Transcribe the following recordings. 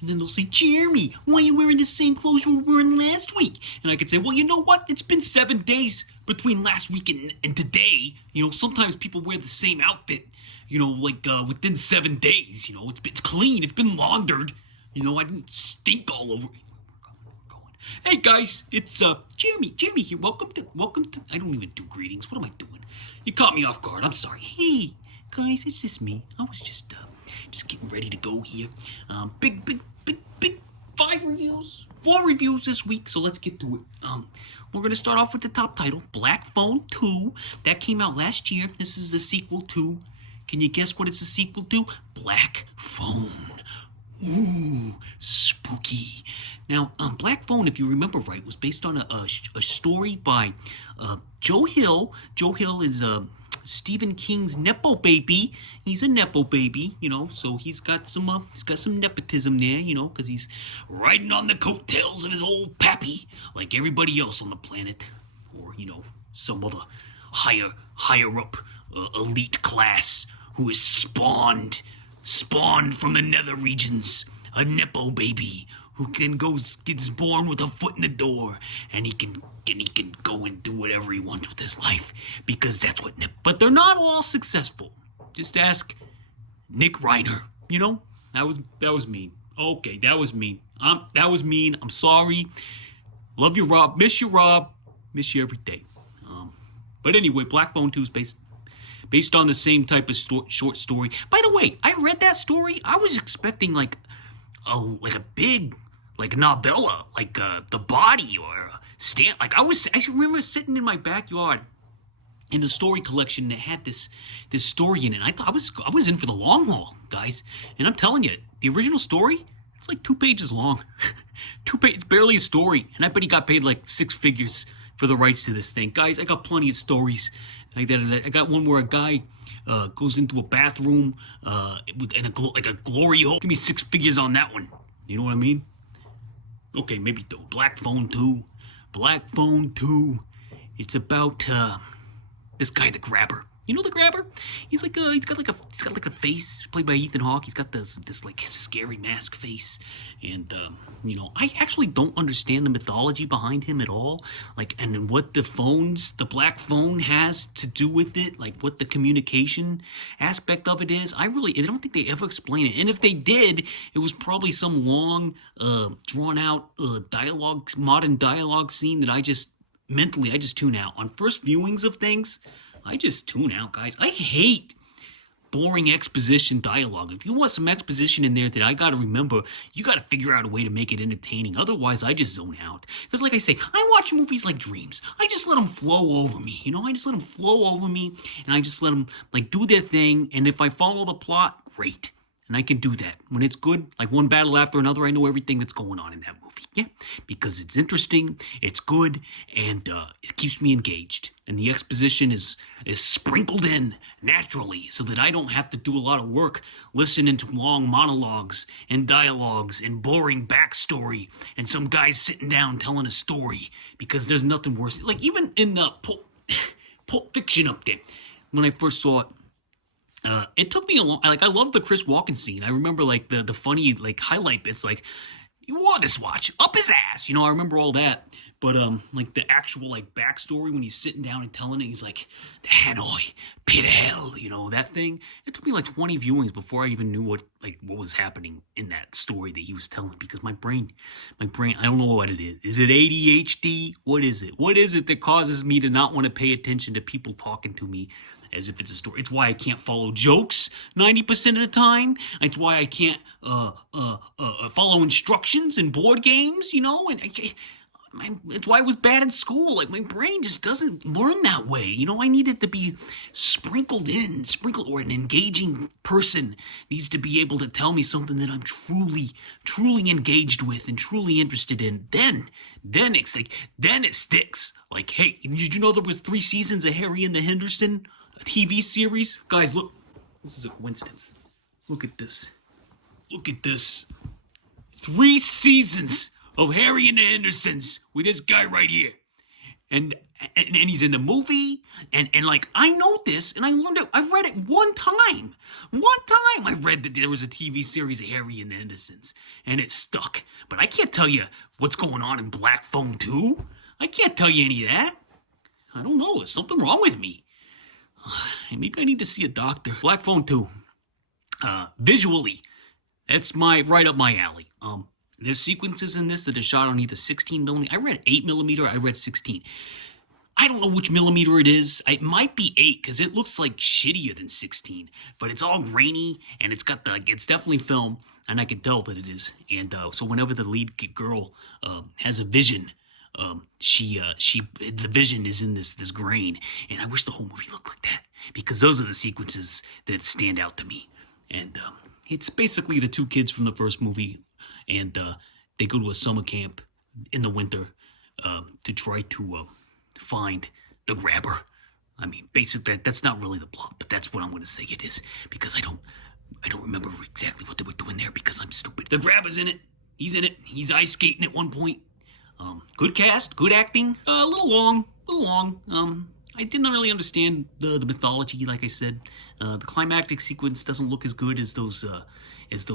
And then they'll say, Jeremy, why are you wearing the same clothes you were wearing last week? And I could say, well, you know what? It's been 7 days between last week and today. You know, sometimes people wear the same outfit, you know, like within 7 days. You know, it's clean. It's been laundered. You know, I didn't stink all over. Hey guys, it's Jeremy here. Welcome to. I don't even do greetings. What am I doing? You caught me off guard. I'm sorry. Hey guys, it's just me. I was just getting ready to go here. Big 4 reviews this week. So let's get to it. We're gonna start off with the top title, Black Phone 2. That came out last year. This is the sequel to. Can you guess what it's a sequel to? Black Phone. Ooh, spooky. Now, Black Phone, if you remember right, was based on a story by Joe Hill. Joe Hill is Stephen King's Nepo baby. He's a Nepo baby, you know, so he's got some nepotism there, you know, because he's riding on the coattails of his old pappy, like everybody else on the planet, or, you know, some other higher up elite class who is spawned from the nether regions, a Nepo baby who gets born with a foot in the door, and he can go and do whatever he wants with his life, because that's what but they're not all successful. Just ask Nick Reiner. You know, that was mean. Okay, that was mean. That was mean. I'm sorry. Love you, Rob. Miss you, Rob. Miss you every day. But anyway, Black Phone 2 is based on the same type of short story. By the way, I read that story. I was expecting like a big novella, like The Body or Stand. Like I remember sitting in my backyard in the story collection that had this story in it. I thought I was in for the long haul, guys. And I'm telling you, the original story, it's like 2 pages long. It's barely a story, and I bet he got paid like 6 figures for the rights to this thing. Guys, I got plenty of stories like that. I got one where a guy goes into a bathroom like a glory hole. Give me 6 figures on that one. You know what I mean? Okay, maybe Black Phone 2. Black Phone 2. It's about this guy, the Grabber. You know the Grabber? He's got like a face played by Ethan Hawke. He's got this like scary mask face, and you know, I actually don't understand the mythology behind him at all. Like, and what the Black Phone has to do with it, like what the communication aspect of it is. I don't think they ever explain it. And if they did, it was probably some long, drawn out modern dialogue scene that I just tune out on first viewings of things. I just tune out, guys. I hate boring exposition dialogue. If you want some exposition in there that I gotta remember, you gotta figure out a way to make it entertaining. Otherwise, I just zone out. Because like I say, I watch movies like dreams. I just let them flow over me. You know, I just let them flow over me, and I just let them like do their thing. And if I follow the plot, great. And I can do that. When it's good, like one battle after another, I know everything that's going on in that movie. Yeah, because it's interesting, it's good, and it keeps me engaged. And the exposition is sprinkled in naturally so that I don't have to do a lot of work listening to long monologues and dialogues and boring backstory and some guy sitting down telling a story, because there's nothing worse. Like even in the Pulp Fiction up there, when I first saw it, it took me a long, like I love the Chris Walken scene. I remember like the funny like highlight bits, like, you wore this watch up his ass, you know. I remember all that, but like the actual like backstory when he's sitting down and telling it, he's like, the Hanoi pit of hell, you know, that thing. It took me like 20 viewings before I even knew what was happening in that story that he was telling, because my brain, I don't know what it is. Is it ADHD? What is it? What is it that causes me to not want to pay attention to people talking to me as if it's a story? It's why I can't follow jokes 90% of the time. It's why I can't follow instructions in board games, you know, and it's why I was bad in school. Like, my brain just doesn't learn that way. You know, I need it to be sprinkled, or an engaging person needs to be able to tell me something that I'm truly engaged with and truly interested in. Then it sticks. Like, hey, did you know there was 3 seasons of Harry and the Henderson TV series? Guys, look, this is a coincidence. Look at this. 3 seasons of Harry and the Hendersons with this guy right here. And and he's in the movie, and like, I know this, and I learned it, I've read it one time. I read that there was a TV series of Harry and the Innocents, and it stuck. But I can't tell you what's going on in Black Phone 2. I can't tell you any of that. I don't know, there's something wrong with me. Maybe I need to see a doctor. Black Phone 2. Visually, it's right up my alley. There's sequences in this that are shot on either 16 millimeter. I read 8 millimeter. I read 16. I don't know which millimeter it is. It might be 8 because it looks like shittier than 16. But it's all grainy and it's definitely film, and I can tell that it is. And so whenever the lead girl has a vision, the vision is in this grain, and I wish the whole movie looked like that, because those are the sequences that stand out to me. And it's basically the two kids from the first movie, and they go to a summer camp in the winter to try to find the grabber. I mean, basically that's not really the plot, but that's what I'm going to say it is, because I don't remember exactly what they were doing there because I'm stupid. The grabber's in it. He's in it. He's ice skating at one point. Good cast, good acting. A little long. I didn't really understand the mythology, like I said. The climactic sequence doesn't look as good as those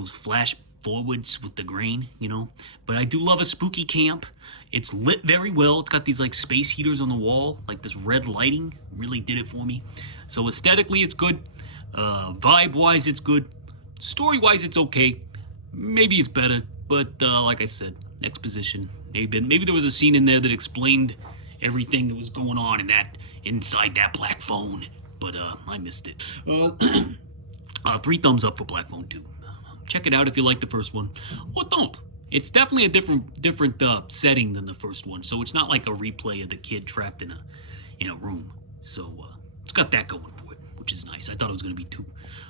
flash forwards with the grain, you know. But I do love a spooky camp. It's lit very well. It's got these like space heaters on the wall, like this red lighting. Really did it for me. So aesthetically, it's good. Vibe-wise, it's good. Story-wise, it's okay. Maybe it's better, but like I said, exposition. Maybe there was a scene in there that explained everything that was going on inside that Black Phone, but I missed it. 3 thumbs up for Black Phone 2. Check it out if you like the first one, or don't. It's definitely a different setting than the first one, so it's not like a replay of the kid trapped in a room. So it's got that going for it, which is nice. I thought it was going to be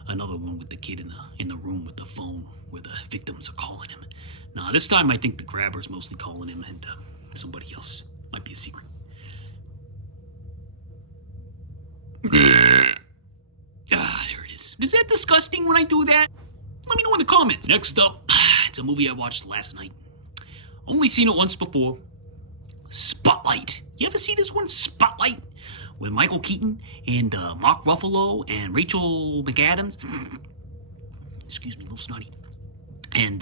another one with the kid in the room with the phone where the victims are calling him. Nah, this time I think the grabber's mostly calling him, and somebody else. Might be a secret. There it is. Is that disgusting when I do that? Let me know in the comments. Next up, it's a movie I watched last night. Only seen it once before. Spotlight. You ever see this one? Spotlight? With Michael Keaton and Mark Ruffalo and Rachel McAdams. Excuse me, a little snotty. And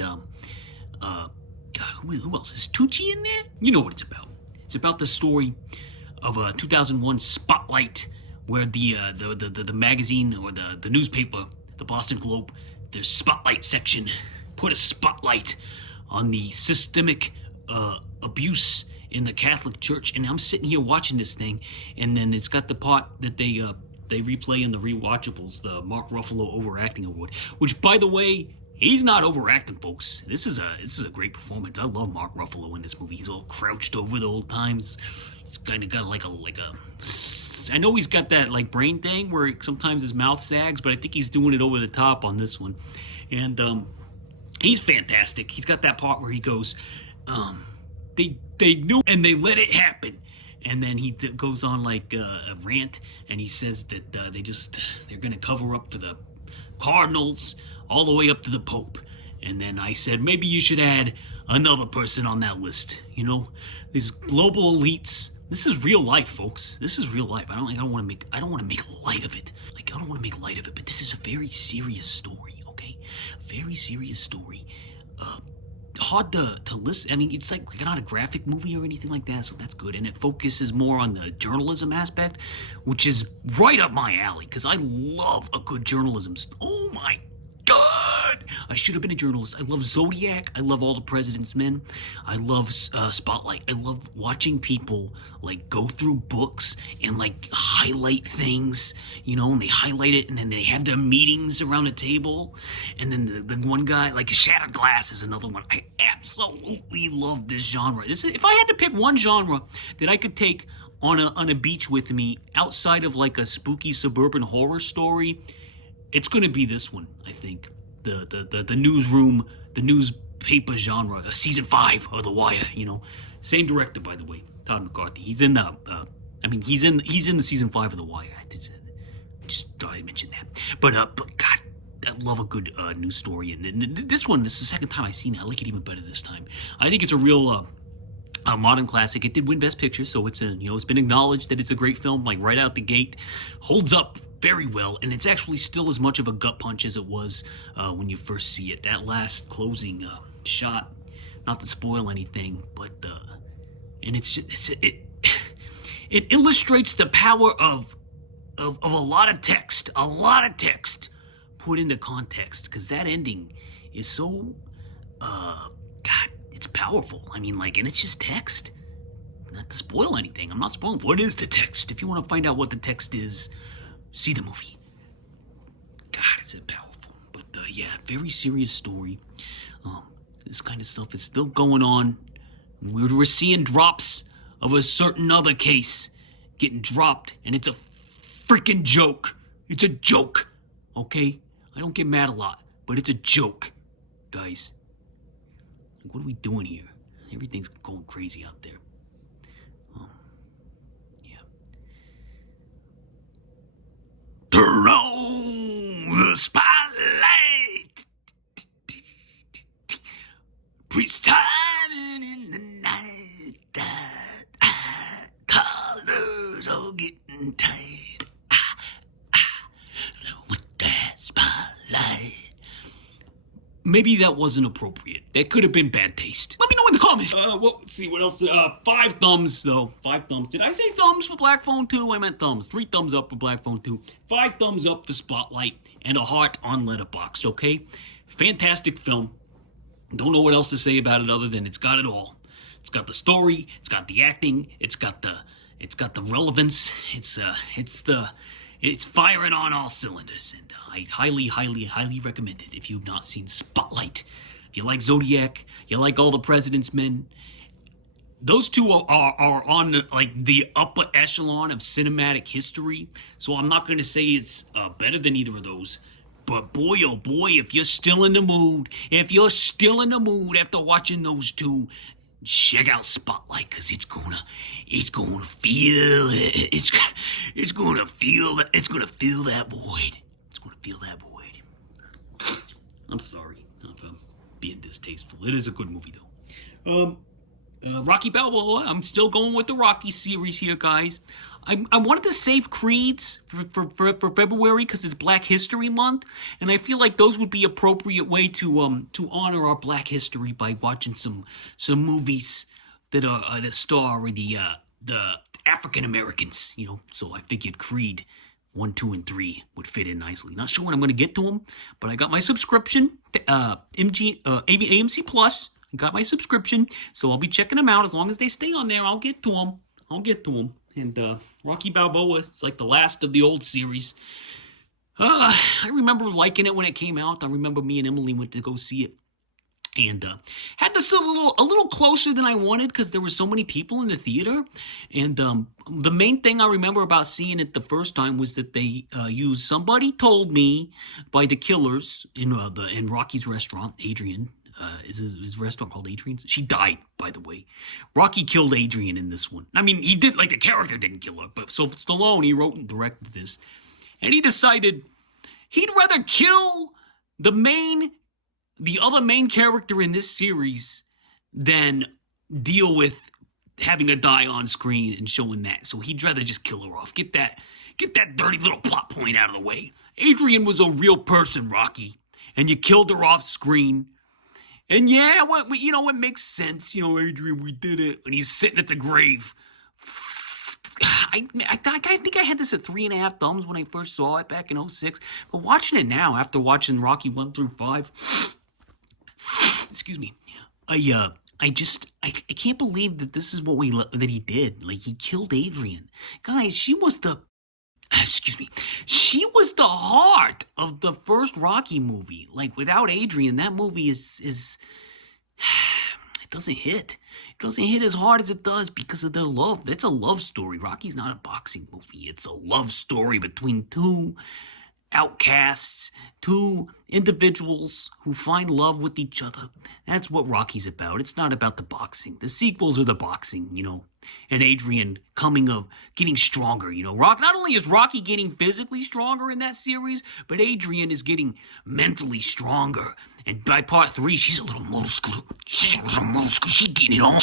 who else? Is Tucci in there? You know what it's about. It's about the story of a 2001 Spotlight, where the magazine or the newspaper, the Boston Globe, their Spotlight section put a spotlight on the systemic abuse in the Catholic Church. And I'm sitting here watching this thing, and then it's got the part that they replay in the rewatchables, the Mark Ruffalo overacting award, which, by the way, he's not overacting, folks. This is a great performance. I love Mark Ruffalo in this movie. He's all crouched over the old times. He's kind of got like a. I know he's got that like brain thing where sometimes his mouth sags, but I think he's doing it over the top on this one, and he's fantastic. He's got that part where he goes, they knew and they let it happen. And then he goes on like a rant, and he says that they're going to cover up for the Cardinals all the way up to the Pope. And then I said, maybe you should add another person on that list. You know, these global elites. This is real life, folks. This is real life. I don't want to make light of it. Like, I don't want to make light of it, but this is a very serious story, okay? Very serious story. Hard to listen. I mean, it's like not a graphic movie or anything like that, so that's good. And it focuses more on the journalism aspect, which is right up my alley, because I love a good journalism. Oh my God! I should have been a journalist. I love Zodiac. I love All the President's Men. I love Spotlight. I love watching people like go through books and like highlight things, you know, and they highlight it, and then they have their meetings around a table. And then the one guy, like Shattered Glass is another one. I absolutely love this genre. If I had to pick one genre that I could take on a beach with me outside of like a spooky suburban horror story, it's going to be this one, I think. The newsroom, the newspaper genre, season 5 of The Wire. You know, same director, by the way, Todd McCarthy. He's in he's in the season 5 of The Wire. I just thought I'd mention that. But God, I love a good news story. And this is the second time I've seen it. I like it even better this time. I think it's a real a modern classic. It did win Best Picture, so it's it's been acknowledged that it's a great film, like right out the gate. Holds up very well, and it's actually still as much of a gut punch as it was when you first see it. That last closing shot, not to spoil anything, but and it illustrates the power of a lot of text, put into context, because that ending is so God, it's powerful. I mean, like, and it's just text. Not to spoil anything. I'm not spoiling. What is the text? If you want to find out what the text is, see the movie. God, it's powerful. But yeah, very serious story. This kind of stuff is still going on. We're seeing drops of a certain other case getting dropped, and it's a freaking joke. It's a joke. Okay? I don't get mad a lot, but it's a joke, guys. Like, what are we doing here? Everything's going crazy out there. Yeah. Turn on the spotlight. Priest time in the night. Colors are getting tight. With that spotlight. Maybe that wasn't appropriate. That could have been bad taste. Let me know in the comments. Let's see, what else? 5 thumbs, though. 5 thumbs. Did I say thumbs for Black Phone 2? I meant thumbs. 3 thumbs up for Black Phone 2. 5 thumbs up for Spotlight. And a heart on Letterboxd, okay? Fantastic film. Don't know what else to say about it other than it's got it all. It's got the story. It's got the acting. It's got the relevance. It's firing on all cylinders, and I highly recommend it if you've not seen Spotlight. If you like Zodiac, you like All the President's Men, those two are on the upper echelon of cinematic history, so I'm not going to say it's better than either of those. But boy, oh boy, if you're still in the mood after watching those two, check out Spotlight, because it's gonna feel that void. It's gonna feel that void. I'm sorry for being distasteful. It is a good movie though. Rocky Balboa. I'm still going with the Rocky series here, guys. I wanted to save Creeds for February because it's Black History Month, and I feel like those would be appropriate way to honor our Black history by watching some movies that star the African Americans, So I figured Creed 1, 2, and 3 would fit in nicely. Not sure when I'm going to get to them, but I got my subscription, AMC Plus. I got my subscription, so I'll be checking them out. As long as they stay on there, I'll get to them. And Rocky Balboa, it's like the last of the old series. I remember liking it when it came out. I remember me and Emily went to go see it. And had to sit a little closer than I wanted because there were so many people in the theater. And the main thing I remember about seeing it the first time was that they used "Somebody Told Me" by the Killers in Rocky's restaurant. Adrian, is his restaurant called Adrian's? She died, by the way. Rocky killed Adrian in this one. I mean, he did, the character didn't kill her, but so Stallone, he wrote and directed this, and he decided he'd rather kill the other main character in this series than deal with having her die on screen and showing that. So he'd rather just kill her off. Get that dirty little plot point out of the way. Adrian was a real person, Rocky, and you killed her off screen. And yeah, it makes sense. Adrian, we did it. And he's sitting at the grave. I think I had this at 3.5 thumbs when I first saw it back in 2006. But watching it now, after watching Rocky 1 through 5, excuse me, I can't believe that this is that he did. Like, he killed Adrian. Guys, she was the heart of the first Rocky movie. Like, without Adrian, that movie is it doesn't hit. It doesn't hit as hard as it does because of their love. That's a love story. Rocky's not a boxing movie. It's a love story between two outcasts, two individuals who find love with each other. That's what Rocky's about. It's not about the boxing. The sequels are the boxing, and Adrian getting stronger, not only is Rocky getting physically stronger in that series, but Adrian is getting mentally stronger And by part 3, she's a little motor scooter. She's getting it on.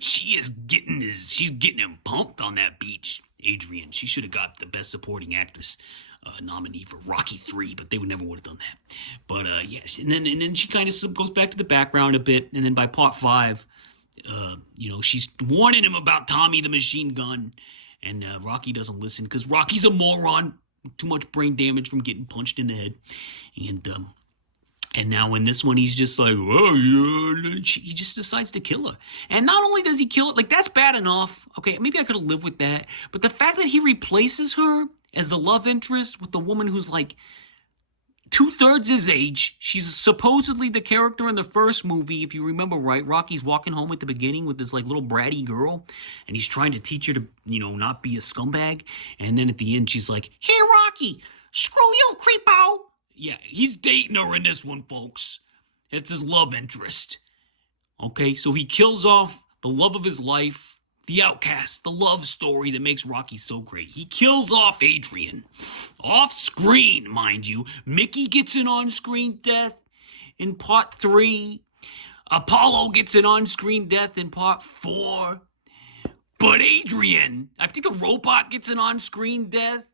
She's getting him pumped on that beach. Adrian, she should have got the Best Supporting Actress nominee for Rocky 3, but they never would have done that. But yes, and then she kind of goes back to the background a bit, and then by part 5, she's warning him about Tommy the Machine Gun, and Rocky doesn't listen because Rocky's a moron, too much brain damage from getting punched in the head, and now in this one, he's just like, oh, yeah, he just decides to kill her. And not only does he kill her, like, that's bad enough. Okay, maybe I could have lived with that. But the fact that he replaces her as the love interest with the woman who's like 2/3 his age. She's supposedly the character in the first movie, if you remember right. Rocky's walking home at the beginning with this like little bratty girl, and he's trying to teach her to, not be a scumbag. And then at the end, she's like, "Hey, Rocky, screw you, creepo." Yeah, he's dating her in this one, folks. It's his love interest. Okay, so he kills off the love of his life, the outcast, the love story that makes Rocky so great. He kills off Adrian. Off screen, mind you. Mickey gets an on-screen death in part 3. Apollo gets an on-screen death in part 4. But Adrian, I think the robot gets an on-screen death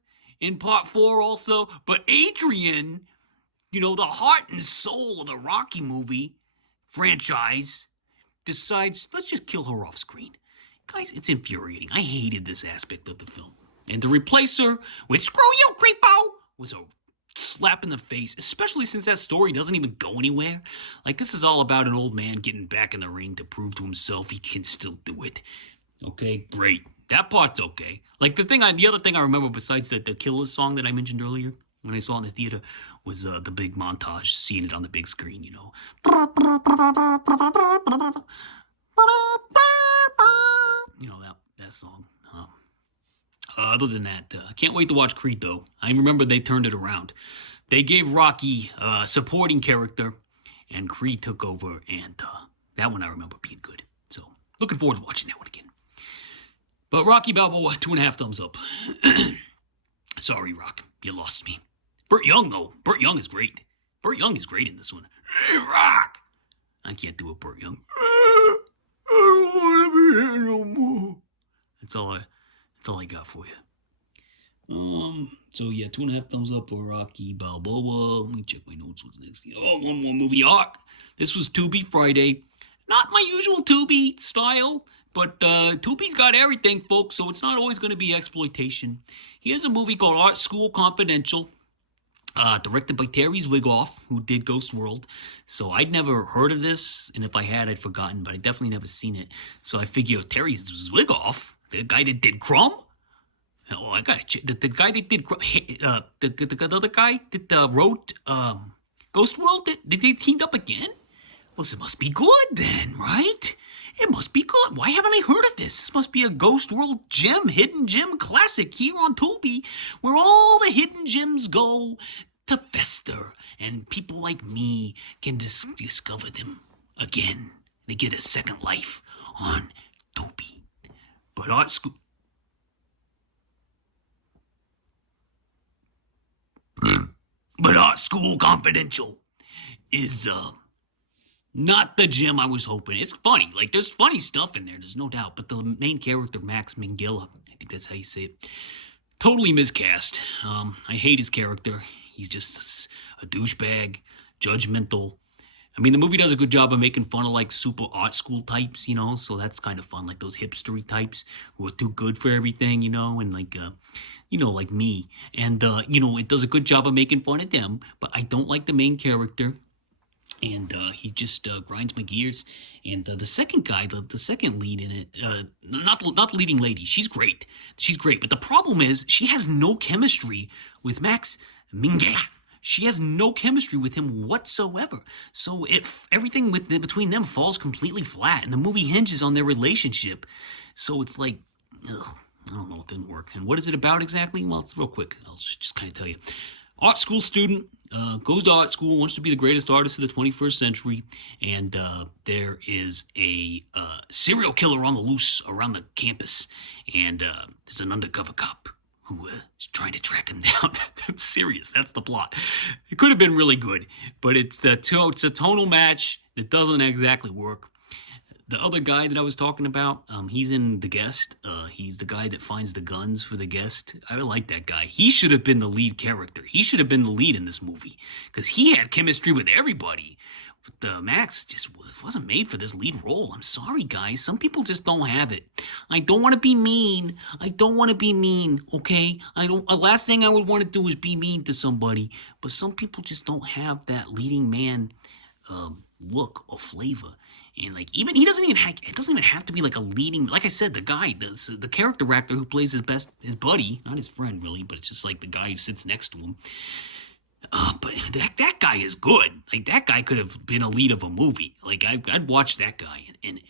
in part 4 also. But Adrian, the heart and soul of the Rocky movie franchise, decides, let's just kill her off screen. Guys, it's infuriating. I hated this aspect of the film. And to replace her with "screw you, creepo" was a slap in the face, especially since that story doesn't even go anywhere. Like, this is all about an old man getting back in the ring to prove to himself he can still do it. Okay, great. That part's okay. Like, the other thing I remember besides the Killers song that I mentioned earlier, when I saw it in the theater, was the big montage, seeing it on the big screen, that song. Other than that, I can't wait to watch Creed, though. I remember they turned it around. They gave Rocky a supporting character, and Creed took over, and that one I remember being good. So, looking forward to watching that one again. But Rocky Balboa, 2.5 thumbs up. Sorry, Rock, you lost me. Burt Young, though. Burt Young is great. Burt Young is great in this one. Hey, Rock! I can't do a Burt Young. I don't want to be here no more. That's all I got for you. So yeah, 2.5 thumbs up for Rocky Balboa. Let me check my notes. What's next? Oh, one more movie arc. This was Tubi Friday. Not my usual Tubi style, but Tubi's got everything, folks, so it's not always going to be exploitation. Here's a movie called Art School Confidential, directed by Terry Zwigoff, who did Ghost World. So I'd never heard of this, and if I had, I'd forgotten, but I definitely never seen it. So I figure Terry Zwigoff, the guy that did Crumb. Oh, I got the guy that did the other guy that wrote Ghost World. Did they teamed up again? Well, it must be good then, right? It must be good. Why haven't I heard of this? This must be a Ghost World hidden gem classic here on Tubi, where all the hidden gems go to fester, and people like me can discover them again. They get a second life on Tubi. But Art School... But Art School Confidential is, not the gem I was hoping. It's funny. Like, there's funny stuff in there. There's no doubt. But the main character, Max Minghella, I think that's how you say it, totally miscast. I hate his character. He's just a douchebag, judgmental. I mean, the movie does a good job of making fun of, like, super art school types, so that's kind of fun. Like, those hipstery types who are too good for everything, and, like, like me. And, it does a good job of making fun of them. But I don't like the main character. And he just grinds my gears. And the second guy, the second lead in it, not the leading lady, she's great. She's great. But the problem is she has no chemistry with Max Minghella. She has no chemistry with him whatsoever. So everything between them falls completely flat. And the movie hinges on their relationship. So it's like, ugh, I don't know, it didn't work. And what is it about exactly? Well, it's real quick. I'll just kind of tell you. Art school student, goes to art school, wants to be the greatest artist of the 21st century, and there is a serial killer on the loose around the campus, and there's an undercover cop who is trying to track him down. I'm serious. That's the plot. It could have been really good, but it's a tonal match that doesn't exactly work. The other guy that I was talking about, he's in The Guest. He's the guy that finds the guns for The Guest. I like that guy. He should have been the lead character. He should have been the lead in this movie because he had chemistry with everybody. But Max just wasn't made for this lead role. I'm sorry, guys. Some people just don't have it. I don't want to be mean. Okay? Last thing I would want to do is be mean to somebody. But some people just don't have that leading man look or flavor. And like it doesn't even have to be like a leading, like I said, the character actor who plays his buddy, not his friend really, but it's just like the guy who sits next to him. But that guy is good. Like that guy could have been a lead of a movie. Like I'd watch that guy in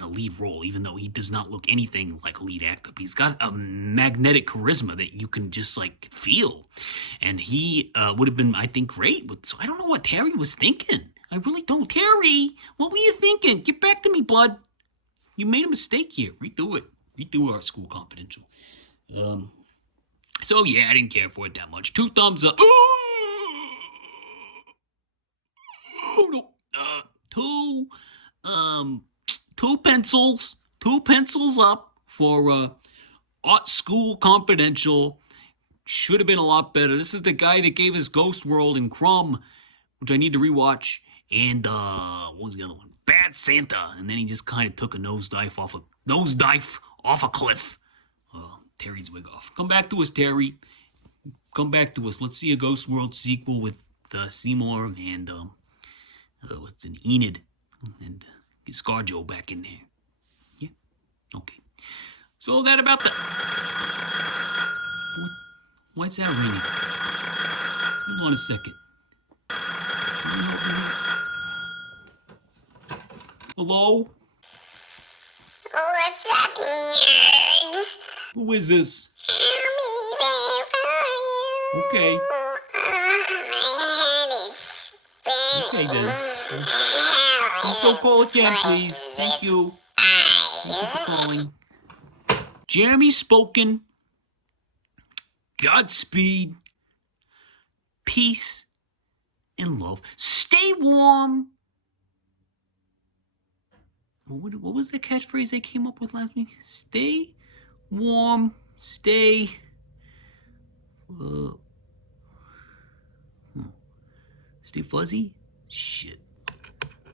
a lead role, even though he does not look anything like a lead actor. But he's got a magnetic charisma that you can just like feel, and he would have been, I think, great. So I don't know what Terry was thinking. I really don't. Terry, what were you thinking? Get back to me, bud. You made a mistake here. Redo it. Redo Our School Confidential. So yeah, I didn't care for it that much. 2 thumbs up. Oh no. Two pencils. 2 pencils up for Art School Confidential. Should have been a lot better. This is the guy that gave us Ghost World and Crumb, which I need to rewatch. And what was the other one? Bad Santa. And then he just kind of took a nosedive off a cliff. Terry's wig off. Come back to us, Terry. Come back to us. Let's see a Ghost World sequel with Seymour and what's an Enid and get ScarJo back in there. Yeah. Okay. So that about the. Why's that ringing? Hold on a second. Hello? What's up, nerds? Who is this? I'll be there for you. Okay. My head is Okay spinning. then. Please don't call again, please. Thank you. Thank you for calling. Jeremy spoken. Godspeed. Peace and love. Stay warm. What was the catchphrase they came up with last week? Stay warm. Stay. Stay fuzzy? Shit.